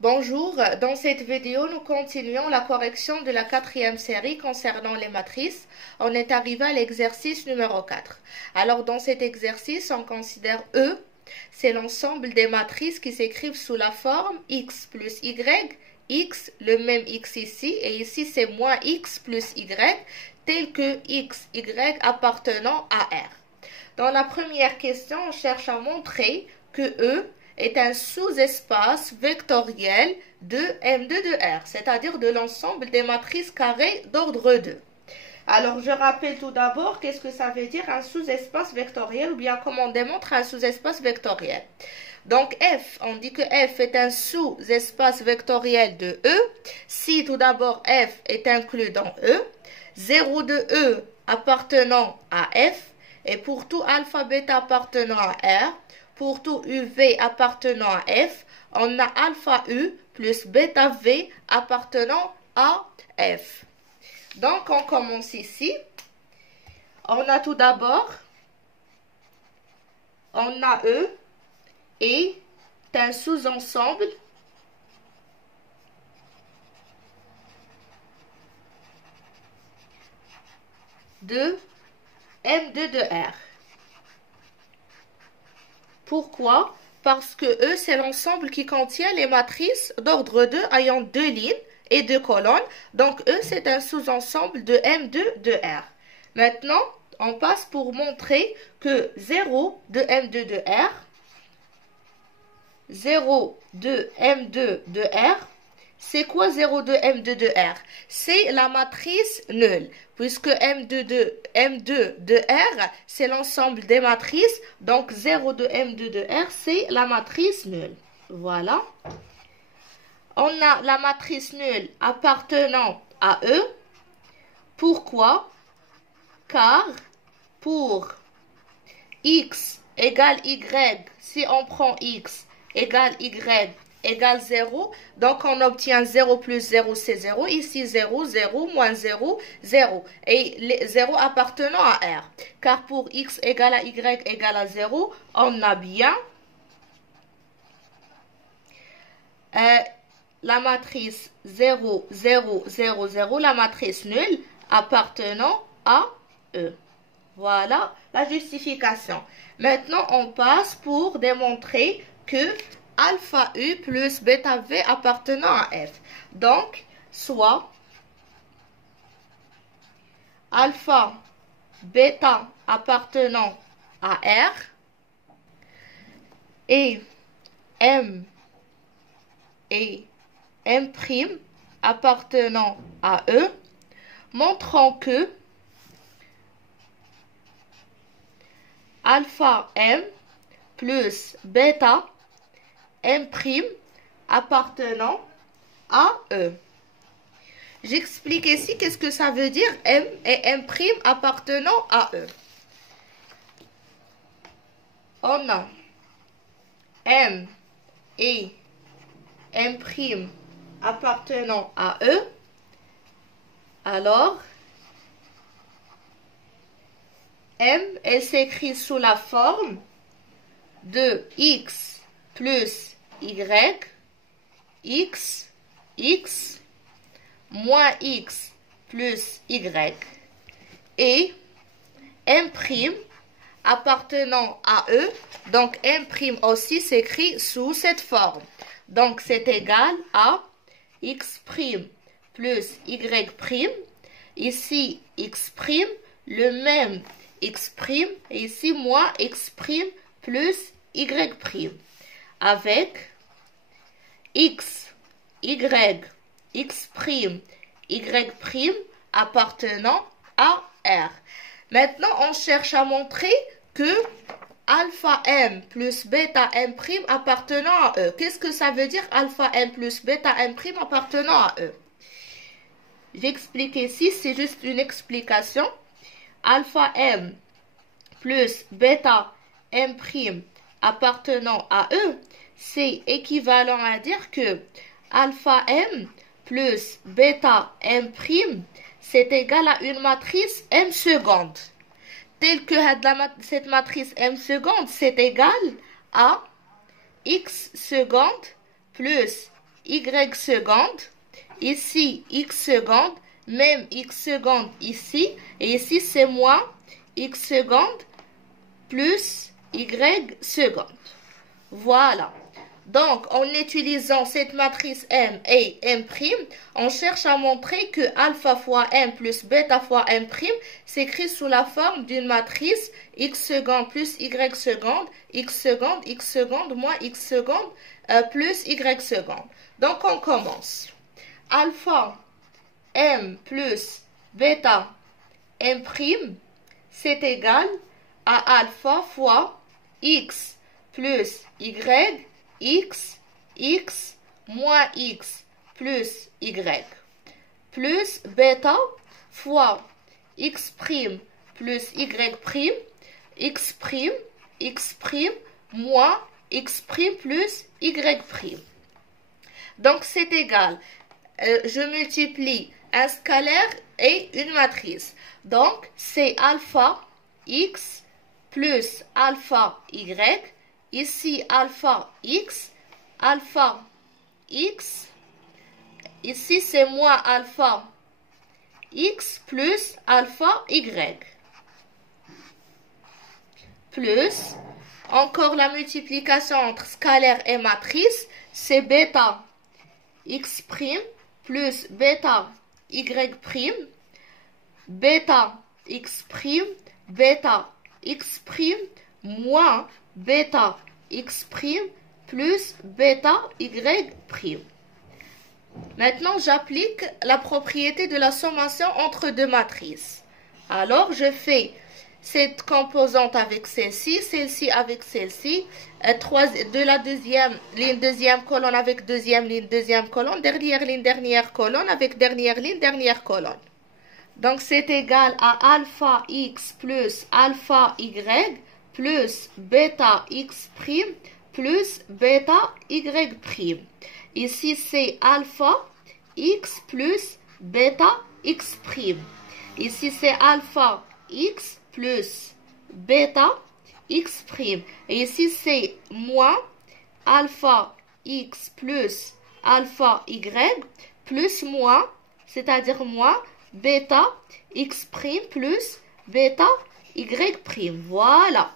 Bonjour, dans cette vidéo, nous continuons la correction de la quatrième série concernant les matrices. On est arrivé à l'exercice numéro 4. Alors, dans cet exercice, on considère E, c'est l'ensemble des matrices qui s'écrivent sous la forme x plus y, x, le même x ici, et ici c'est moins x plus y, tel que x, y appartenant à R. Dans la première question, on cherche à montrer que E est un sous-espace vectoriel de M2 de R, c'est-à-dire de l'ensemble des matrices carrées d'ordre 2. Alors, je rappelle tout d'abord qu'est-ce que ça veut dire un sous-espace vectoriel ou bien comment on démontre un sous-espace vectoriel. Donc, F, on dit que F est un sous-espace vectoriel de E si tout d'abord F est inclus dans E, 0 de E appartenant à F et pour tout alpha bêta appartenant à R, pour tout UV appartenant à F, on a alpha U plus bêta V appartenant à F. Donc, on commence ici. On a tout d'abord, on a E et un sous-ensemble de M2 de R. Pourquoi? Parce que E, c'est l'ensemble qui contient les matrices d'ordre 2 ayant 2 lignes et 2 colonnes. Donc, E, c'est un sous-ensemble de M2 de R. Maintenant, on passe pour montrer que 0 de M2 de R, 0 de M2 de R, c'est quoi 0 de M2 de R? C'est la matrice nulle, puisque M2 de R, c'est l'ensemble des matrices, donc 0 de M2 de R, c'est la matrice nulle. Voilà. On a la matrice nulle appartenant à E. Pourquoi? Car pour x égale y, si on prend x égale y égale 0, donc on obtient 0 plus 0, c'est 0. Ici, 0, 0, moins 0, 0. Et les 0 appartenant à R. Car pour x égale à y égale à 0, on a bien la matrice 0, 0, 0, 0, la matrice nulle appartenant à E. Voilà la justification. Maintenant, on passe pour démontrer que alpha U plus bêta V appartenant à F. Donc, soit alpha bêta appartenant à R et M prime appartenant à E, montrant que alpha M plus bêta M' appartenant à E. J'explique ici qu'est-ce que ça veut dire M et M' appartenant à E. On a M et M' appartenant à E. Alors, M, elle s'écrit sous la forme de x plus y, x, moins x plus y, et M' appartenant à E, donc M' aussi s'écrit sous cette forme. Donc, c'est égal à x' plus y', ici x', le même x', et ici moins x' plus y', avec x, y, x', y' appartenant à R. Maintenant, on cherche à montrer que alpha M plus bêta M' appartenant à E. Qu'est-ce que ça veut dire alpha M plus bêta M' appartenant à E? J'explique ici, c'est juste une explication. Alpha M plus bêta M' appartenant à E, c'est équivalent à dire que alpha M plus bêta M', c'est égal à une matrice M seconde. Telle que cette matrice M seconde, c'est égal à x seconde plus Y seconde. Ici, X seconde. Même X seconde ici. Et ici, c'est moins X seconde plus Y seconde. Voilà. Donc, en utilisant cette matrice M et M', on cherche à montrer que alpha fois M plus bêta fois M' s'écrit sous la forme d'une matrice X seconde plus Y seconde, X seconde moins X seconde plus Y seconde. Donc, on commence. Alpha M plus bêta M', c'est égal à alpha fois X plus Y, X moins X plus Y, plus bêta fois X' plus Y', X' moins X' plus Y'. Donc, c'est égal. Je multiplie un scalaire et une matrice. Donc, c'est alpha X plus alpha Y. Ici, alpha X. Ici, c'est moins alpha X plus alpha Y. Plus, encore la multiplication entre scalaire et matrice, c'est bêta X' plus bêta Y', bêta X', bêta X' moins bêta X' plus bêta Y'. Maintenant, j'applique la propriété de la sommation entre deux matrices. Alors, je fais cette composante avec celle-ci avec celle-ci, de la deuxième colonne avec deuxième colonne, dernière colonne avec dernière colonne. Donc, c'est égal à alpha X plus alpha Y plus bêta X' plus bêta Y'. Ici, c'est alpha X plus bêta X'. Ici, c'est alpha X plus bêta X'. Et ici, c'est moins alpha X plus alpha Y plus moins, c'est-à-dire moins bêta X' plus bêta Y'. Voilà.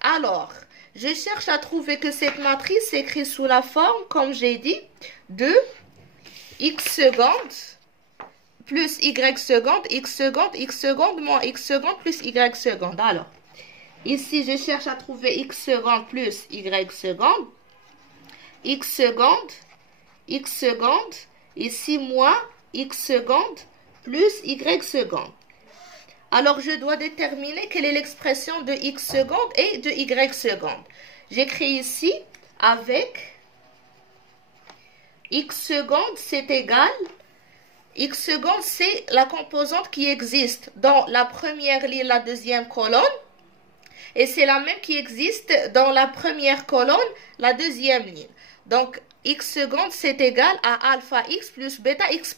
Alors, je cherche à trouver que cette matrice s'écrit sous la forme, comme j'ai dit, de X seconde plus Y seconde, X seconde moins X seconde plus Y seconde. Alors, ici, je cherche à trouver X seconde plus Y seconde, X seconde, ici moins X seconde plus Y seconde. Alors, je dois déterminer quelle est l'expression de X seconde et de Y seconde. J'écris ici avec X seconde, c'est égal. X seconde, c'est la composante qui existe dans la première ligne, la deuxième colonne. Et c'est la même qui existe dans la première colonne, la deuxième ligne. Donc, X seconde, c'est égal à alpha X plus bêta X'.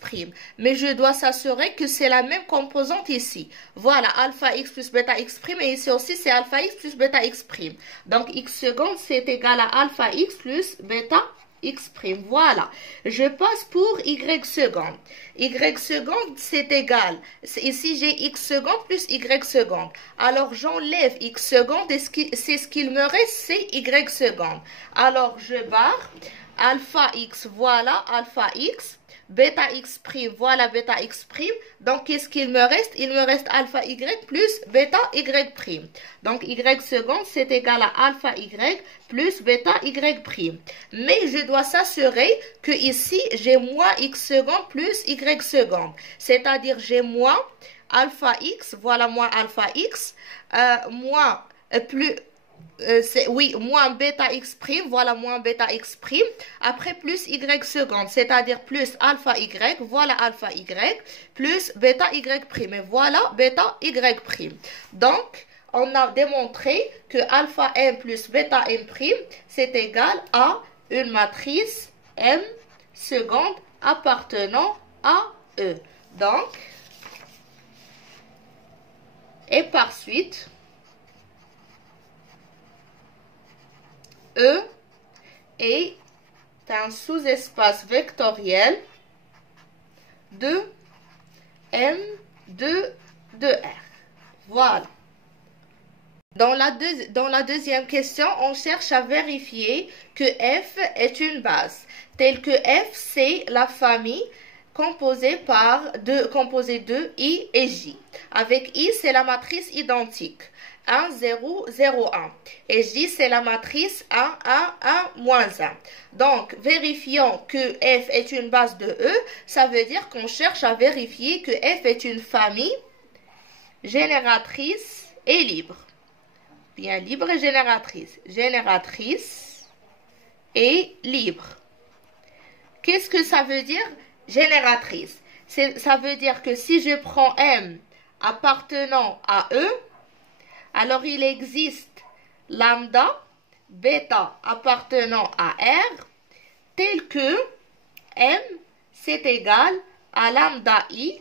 Mais je dois s'assurer que c'est la même composante ici. Voilà, alpha X plus bêta X'. Et ici aussi, c'est alpha X plus bêta X'. Donc, X seconde, c'est égal à alpha X plus bêta X'. Voilà. Je passe pour Y seconde. Y seconde, c'est égal. Ici, j'ai X seconde plus Y seconde. Alors, j'enlève X seconde et c'est ce qu'il me reste, c'est Y seconde. Alors, je barre. Alpha X, voilà, alpha X. Bêta X', voilà, bêta X'. Donc, qu'est-ce qu'il me reste? Il me reste alpha Y plus bêta Y'. Donc, Y seconde, c'est égal à alpha Y plus bêta Y'. Mais je dois s'assurer que ici, j'ai moins X seconde plus Y seconde. C'est-à-dire, j'ai moins alpha X, voilà, moins alpha X, moins plus... oui, moins bêta X', voilà, moins bêta X', après plus Y seconde, c'est-à-dire plus alpha Y, voilà alpha Y, plus bêta Y', et voilà bêta Y'. Donc, on a démontré que alpha M plus bêta M', c'est égal à une matrice M seconde appartenant à E. Donc, et par suite, E est un sous-espace vectoriel de M de R. Voilà. Dans la deuxième question, on cherche à vérifier que F est une base, telle que F, c'est la famille composée de I et J. Avec I, c'est la matrice identique, 1, 0, 0, 1. Et J, c'est la matrice 1, 1, 1, moins 1. Donc, vérifions que F est une base de E, ça veut dire qu'on cherche à vérifier que F est une famille génératrice et libre. Bien, libre et génératrice. Génératrice et libre. Qu'est-ce que ça veut dire? Génératrice. Ça veut dire que si je prends M appartenant à E, alors il existe lambda, bêta appartenant à R, tel que M, c'est égal à lambda I,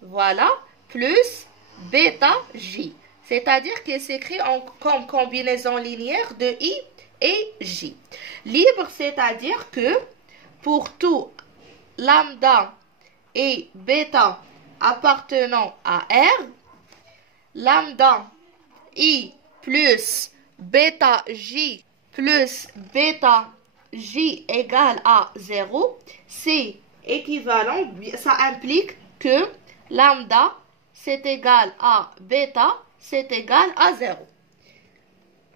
voilà, plus bêta J. C'est-à-dire qu'il s'écrit comme combinaison linéaire de I et J. Libre, c'est-à-dire que pour tout lambda et bêta appartenant à R, lambda I plus bêta J plus bêta J égale à 0, c'est équivalent, ça implique que lambda c'est égal à bêta c'est égal à 0.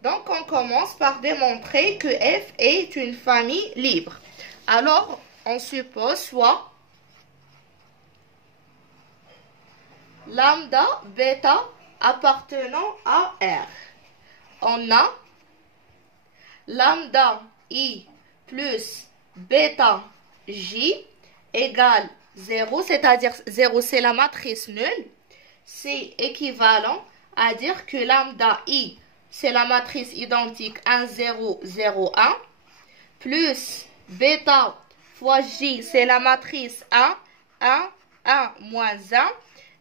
Donc, on commence par démontrer que F est une famille libre. Alors, on suppose soit lambda, bêta appartenant à R. On a lambda I plus bêta J égale 0, c'est-à-dire 0, c'est la matrice nulle. C'est équivalent à dire que lambda I, c'est la matrice identique 1, 0, 0, 1, plus bêta fois J, c'est la matrice 1, 1, 1, moins 1,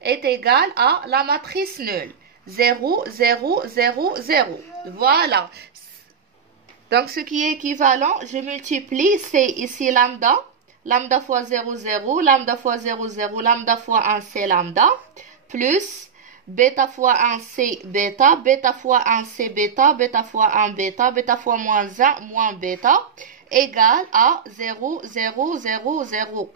est égal à la matrice nulle, 0, 0, 0, 0. Voilà. Donc, ce qui est équivalent, je multiplie, c'est ici lambda. Lambda fois 0, 0, lambda fois 0, 0, lambda fois 1, c'est lambda, plus bêta fois 1, c'est bêta, bêta fois 1, c'est bêta, bêta fois 1, bêta, bêta fois moins 1, moins bêta, égale à 0, 0, 0, 0.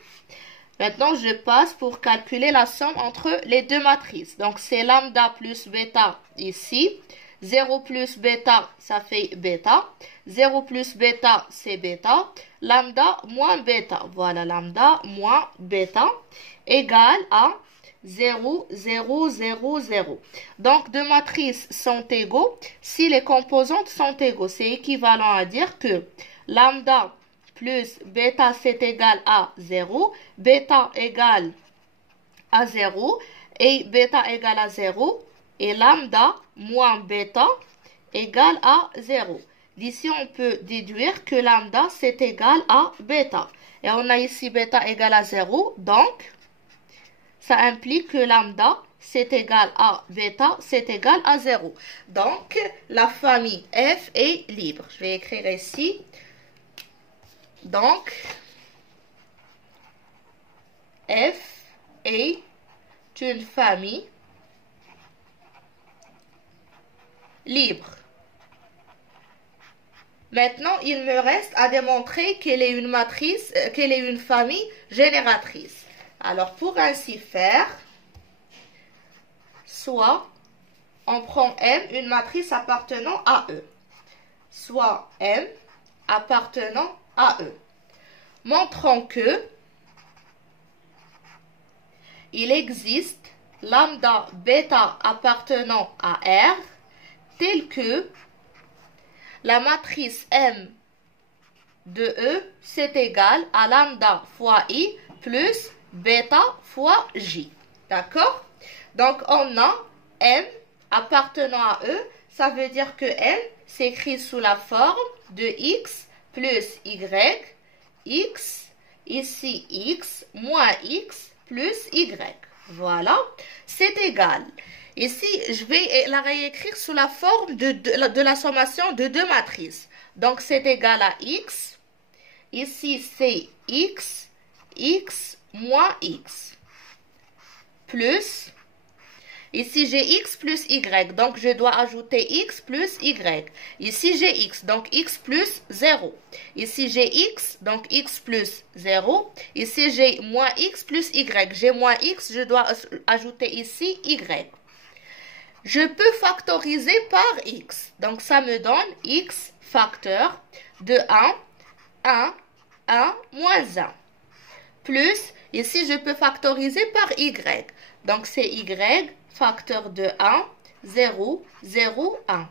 Maintenant, je passe pour calculer la somme entre les deux matrices. Donc, c'est lambda plus bêta ici. 0 plus bêta, ça fait bêta. 0 plus bêta, c'est bêta. Lambda moins bêta. Voilà, lambda moins bêta égale à 0, 0, 0, 0. Donc, deux matrices sont égaux. Si les composantes sont égaux, c'est équivalent à dire que lambda plus bêta, c'est égal à 0. Bêta égale à 0. Et bêta égale à 0. Et lambda moins bêta égale à 0. D'ici, on peut déduire que lambda, c'est égal à bêta. Et on a ici bêta égale à 0. Donc, ça implique que lambda, c'est égal à bêta, c'est égal à 0. Donc, la famille F est libre. Je vais écrire ici. Donc, F est une famille libre. Maintenant, il me reste à démontrer qu'elle est une matrice, qu'elle est une famille génératrice. Alors, pour ainsi faire, soit on prend M, une matrice appartenant à E, soit M appartenant à E. Montrons que il existe lambda bêta appartenant à R, tel que la matrice M de E, c'est égal à lambda fois I plus bêta fois J. D'accord? Donc, on a M appartenant à E. Ça veut dire que M s'écrit sous la forme de X plus Y. X, ici X, moins X plus Y. Voilà. C'est égal. Ici, je vais la réécrire sous la forme de la sommation de deux matrices. Donc, c'est égal à X. ici c'est x, x moins x, plus, ici j'ai x plus y, donc je dois ajouter x plus y. Ici j'ai x, donc x plus 0. Ici j'ai x, donc x plus 0. Ici j'ai moins x plus y. J'ai moins x, je dois ajouter ici y. Je peux factoriser par x. Donc ça me donne x facteur de 1, 1, moins 1. Plus, ici je peux factoriser par y. Donc c'est y facteur de 1, 0, 0, 1.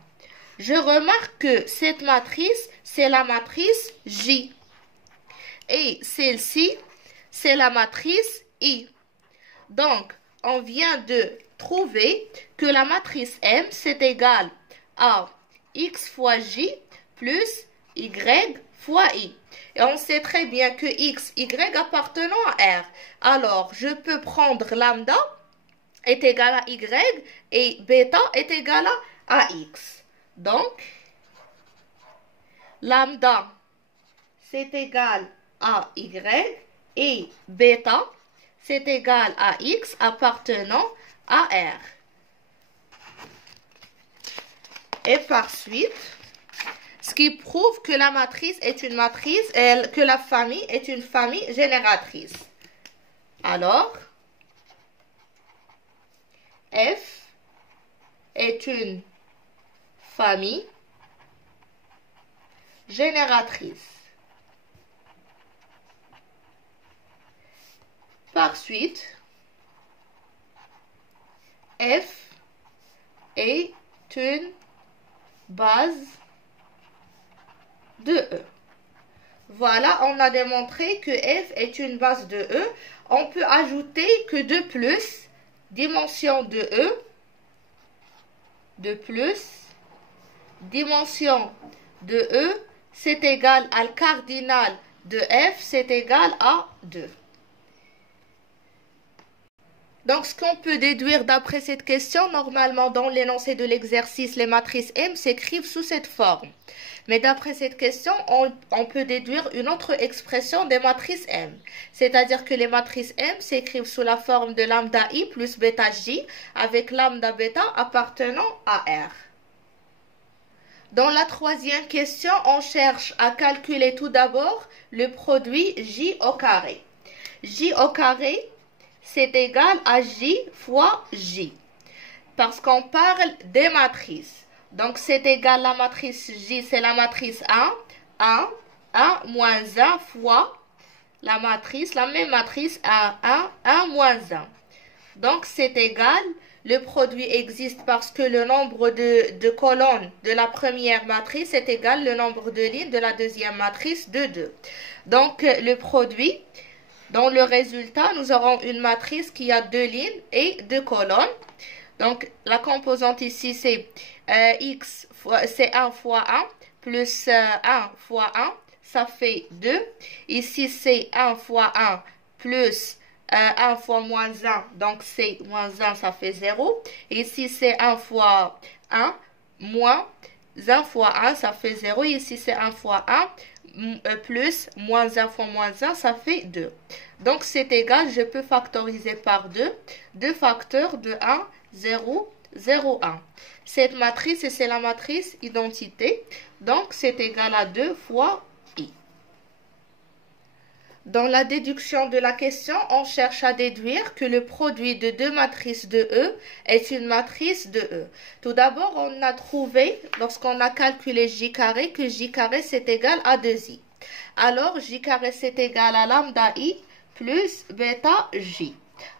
Je remarque que cette matrice, c'est la matrice J. Et celle-ci, c'est la matrice I. Donc, on vient de trouver que la matrice M, c'est égal à x fois J plus y fois I. Et on sait très bien que x, y appartenant à R. Alors, je peux prendre lambda est égal à y et bêta est égal à x. Donc, lambda, c'est égal à y et bêta, c'est égal à x appartenant à R. Et par suite, ce qui prouve que la matrice est une matrice, que la famille est une famille génératrice. Alors, F est une famille génératrice. Par suite, F est une base de E. Voilà, on a démontré que F est une base de E. On peut ajouter que de plus, dimension de E, de plus, dimension de E, c'est égal à le cardinal de F, c'est égal à 2. Donc, ce qu'on peut déduire d'après cette question, normalement, dans l'énoncé de l'exercice, les matrices M s'écrivent sous cette forme. Mais d'après cette question, on peut déduire une autre expression des matrices M. C'est-à-dire que les matrices M s'écrivent sous la forme de lambda I plus bêta J, avec lambda bêta appartenant à R. Dans la troisième question, on cherche à calculer tout d'abord le produit J au carré. J au carré, c'est égal à J fois J. Parce qu'on parle des matrices. Donc, c'est égal à la matrice J, c'est la matrice 1, moins 1 fois la même matrice 1, moins 1. Donc, c'est égal, le produit existe parce que le nombre de colonnes de la première matrice est égal au nombre de lignes de la deuxième matrice de 2. Donc, le produit, dans le résultat, nous aurons une matrice qui a 2 lignes et 2 colonnes. Donc, la composante ici, c'est x, c'est 1 fois 1, plus 1 fois 1, ça fait 2. Ici, c'est 1 fois 1, plus 1 fois moins 1, donc c'est moins 1, ça fait 0. Ici, c'est 1 fois 1, moins 1 fois 1, ça fait 0. Ici, c'est 1 fois 1, plus moins 1 fois moins 1, ça fait 2. Donc, c'est égal, je peux factoriser par 2. 2 facteurs de 1, 0, 0, 1. Cette matrice, c'est la matrice identité. Donc, c'est égal à 2 fois I. Dans la déduction de la question, on cherche à déduire que le produit de deux matrices de E est une matrice de E. Tout d'abord, on a trouvé, lorsqu'on a calculé J carré, que J carré c'est égal à 2I. Alors, J carré c'est égal à lambda I plus bêta J.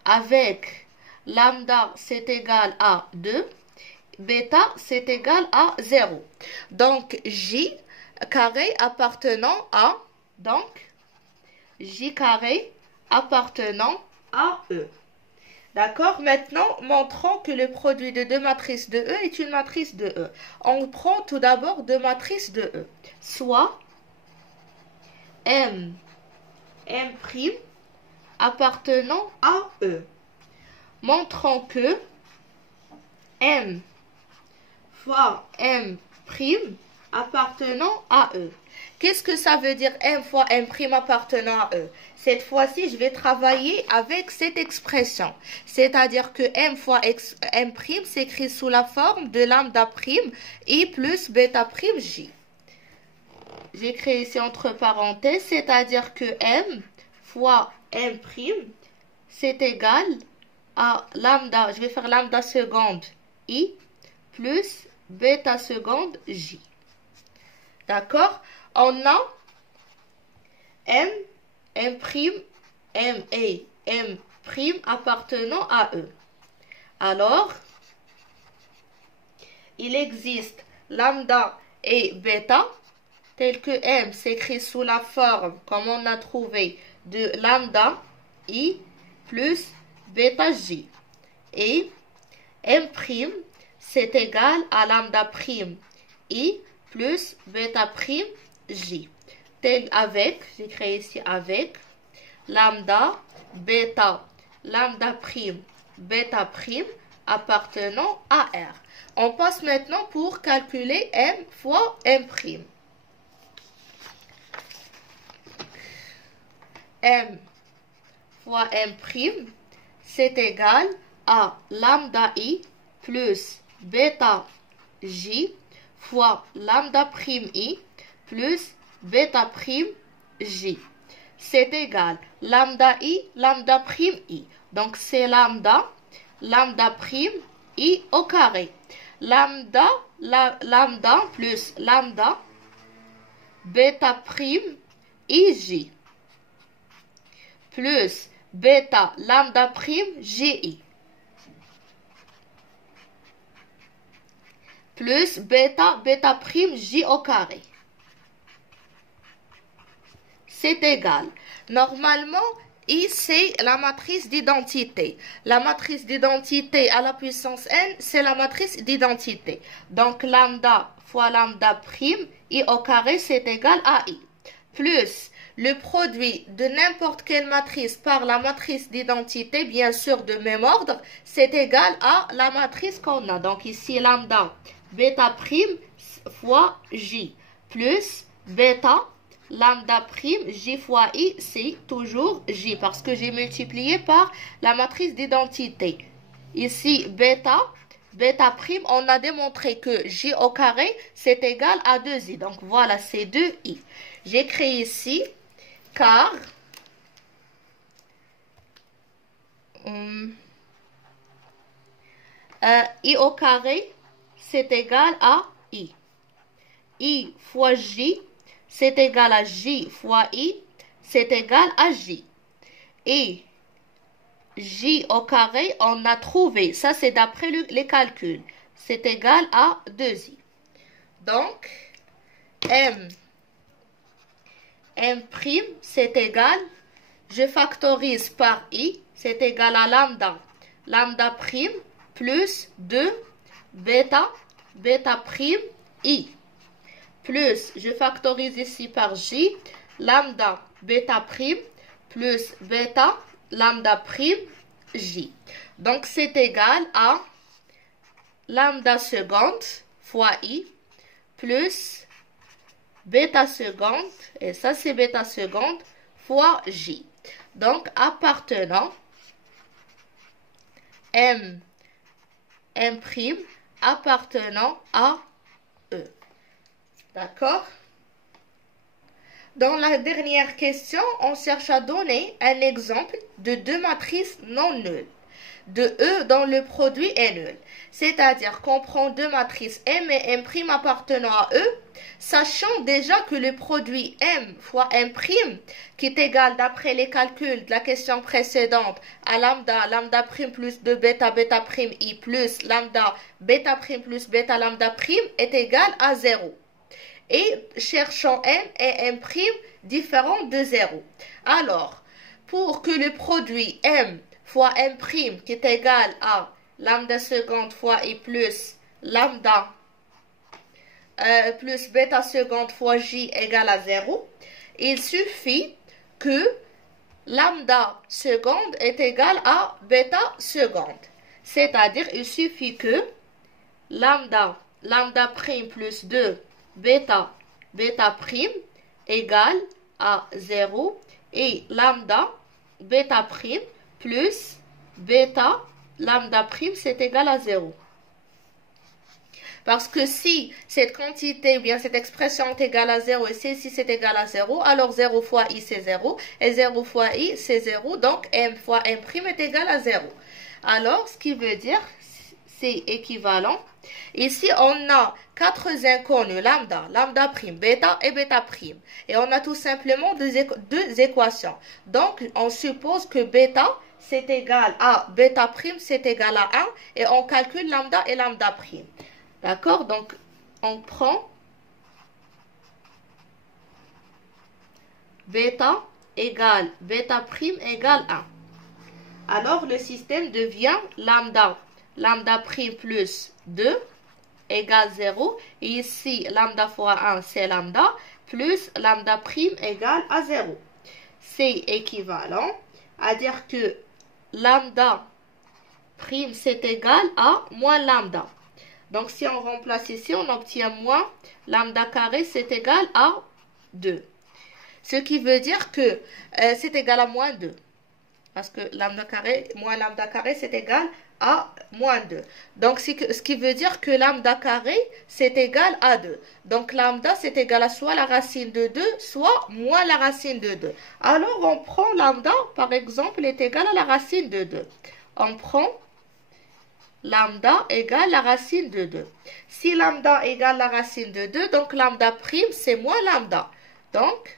Avec lambda c'est égal à 2, bêta c'est égal à 0. Donc, J carré appartenant à, donc, J carré appartenant à E. D'accord? Maintenant, montrons que le produit de deux matrices de E est une matrice de E. On prend tout d'abord deux matrices de E. Soit M' appartenant à E. Montrons que M fois M' appartenant à E. Qu'est-ce que ça veut dire M fois M' appartenant à E? Cette fois-ci, je vais travailler avec cette expression. C'est-à-dire que M fois M' s'écrit sous la forme de lambda prime I plus bêta prime J. J'écris ici entre parenthèses, c'est-à-dire que M fois M', c'est égal à lambda, je vais faire lambda seconde I plus bêta seconde J. D'accord? On a M, M', M et M' appartenant à E. Alors, il existe lambda et bêta, tel que M s'écrit sous la forme, comme on a trouvé, de lambda I plus bêta J. Et M', c'est égal à lambda prime I plus bêta prime J. Tel avec, j'écris ici avec, lambda, bêta, lambda prime, bêta prime appartenant à R. On passe maintenant pour calculer M fois M'. M fois M', c'est égal à lambda I plus bêta J fois lambda prime I plus bêta prime J. C'est égal lambda I, lambda prime I. Donc c'est lambda, lambda prime I au carré. Lambda, lambda plus lambda, bêta prime IJ. Plus bêta lambda prime GI. Plus bêta, bêta prime J au carré. C'est égal. Normalement, I, c'est la matrice d'identité. La matrice d'identité à la puissance n, c'est la matrice d'identité. Donc, lambda fois lambda prime, I au carré, c'est égal à I. Plus le produit de n'importe quelle matrice par la matrice d'identité, bien sûr de même ordre, c'est égal à la matrice qu'on a. Donc, ici, lambda bêta prime fois J plus bêta lambda prime J fois I, c'est toujours J parce que j'ai multiplié par la matrice d'identité. Ici, bêta, bêta prime, on a démontré que J au carré, c'est égal à 2I. Donc, voilà, c'est 2I. J'écris ici, car I au carré, c'est égal à I. I fois J, c'est égal à J fois I, c'est égal à J. Et J au carré, on a trouvé, ça c'est d'après les calculs, c'est égal à 2I. Donc, M', c'est égal, je factorise par I, c'est égal à lambda, lambda prime plus 2 bêta, bêta prime I. Plus, je factorise ici par J, lambda bêta prime plus bêta lambda prime J. Donc, c'est égal à lambda seconde fois I plus bêta seconde, et ça c'est bêta seconde, fois J. Donc, appartenant M', appartenant à E. D'accord? Dans la dernière question, on cherche à donner un exemple de deux matrices non nulles, de E dont le produit est nul. C'est-à-dire qu'on prend deux matrices M et M' appartenant à E, sachant déjà que le produit M fois M', qui est égal d'après les calculs de la question précédente à lambda, lambda prime plus 2 bêta, bêta prime I plus lambda, bêta prime plus bêta lambda prime est égal à 0. Et cherchons M et M' différents de 0. Alors, pour que le produit M fois M' qui est égal à lambda seconde fois I plus lambda plus bêta seconde fois J égale à 0, il suffit que lambda seconde est égal à bêta seconde. C'est-à-dire, il suffit que lambda prime plus 2 bêta, bêta prime égale à 0 et lambda bêta prime plus bêta lambda prime c'est égal à 0. Parce que si cette quantité, ou bien cette expression est égale à 0 et celle-ci c'est égal à 0, alors 0 fois i c'est 0 et 0 fois i c'est 0, donc m fois m' est égal à 0. Alors, ce qui veut dire, c'est équivalent. Ici, on a 4 inconnus, lambda, lambda prime, bêta et bêta prime. Et on a tout simplement deux équations. Donc, on suppose que bêta c'est égal à bêta prime c'est égal à 1 et on calcule lambda et lambda prime. D'accord? Donc, on prend bêta égale bêta prime égale 1. Alors, le système devient lambda prime plus 2 égale 0. Et ici, lambda fois 1, c'est lambda, plus lambda prime égale à 0. C'est équivalent à dire que lambda prime, c'est égal à moins lambda. Donc, si on remplace ici, on obtient moins lambda carré, c'est égal à 2. Ce qui veut dire que c'est égal à moins 2. Parce que lambda carré, moins lambda carré, c'est égal à moins 2. Donc, ce qui veut dire que lambda carré, c'est égal à 2. Donc, lambda, c'est égal à soit la racine de 2, soit moins la racine de 2. Alors, on prend lambda, par exemple, est égal à la racine de 2. On prend lambda égale la racine de 2. Si lambda égale la racine de 2, donc lambda prime, c'est moins lambda. Donc,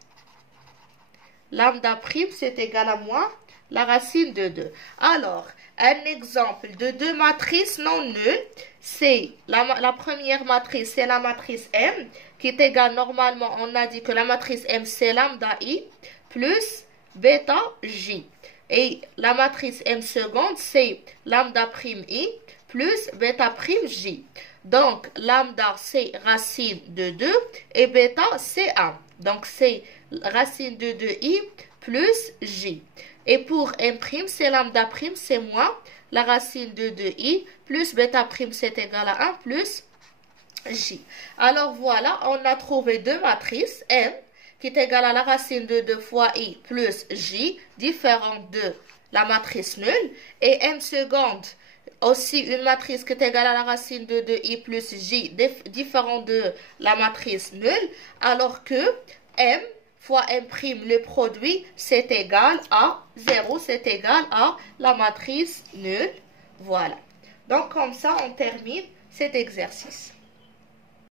lambda prime, c'est égal à moins la racine de 2. Alors, un exemple de deux matrices non nulles, c'est la première matrice, c'est la matrice M, qui est égale, normalement, on a dit que la matrice M, c'est lambda I, plus bêta J. Et la matrice M seconde, c'est lambda prime I, plus bêta prime J. Donc, lambda, c'est racine de 2 et bêta, c'est 1. Donc, c'est racine de 2i plus j. Et pour m', c'est lambda prime, c'est moins la racine de 2i plus bêta prime, c'est égal à 1 plus j. Alors, voilà, on a trouvé deux matrices, m, qui est égale à la racine de 2 fois i plus j, différente de la matrice nulle, et m seconde, aussi une matrice qui est égale à la racine de 2i plus j, différente de la matrice nulle, alors que m fois m', le produit, c'est égal à 0, c'est égal à la matrice nulle. Voilà. Donc, comme ça, on termine cet exercice.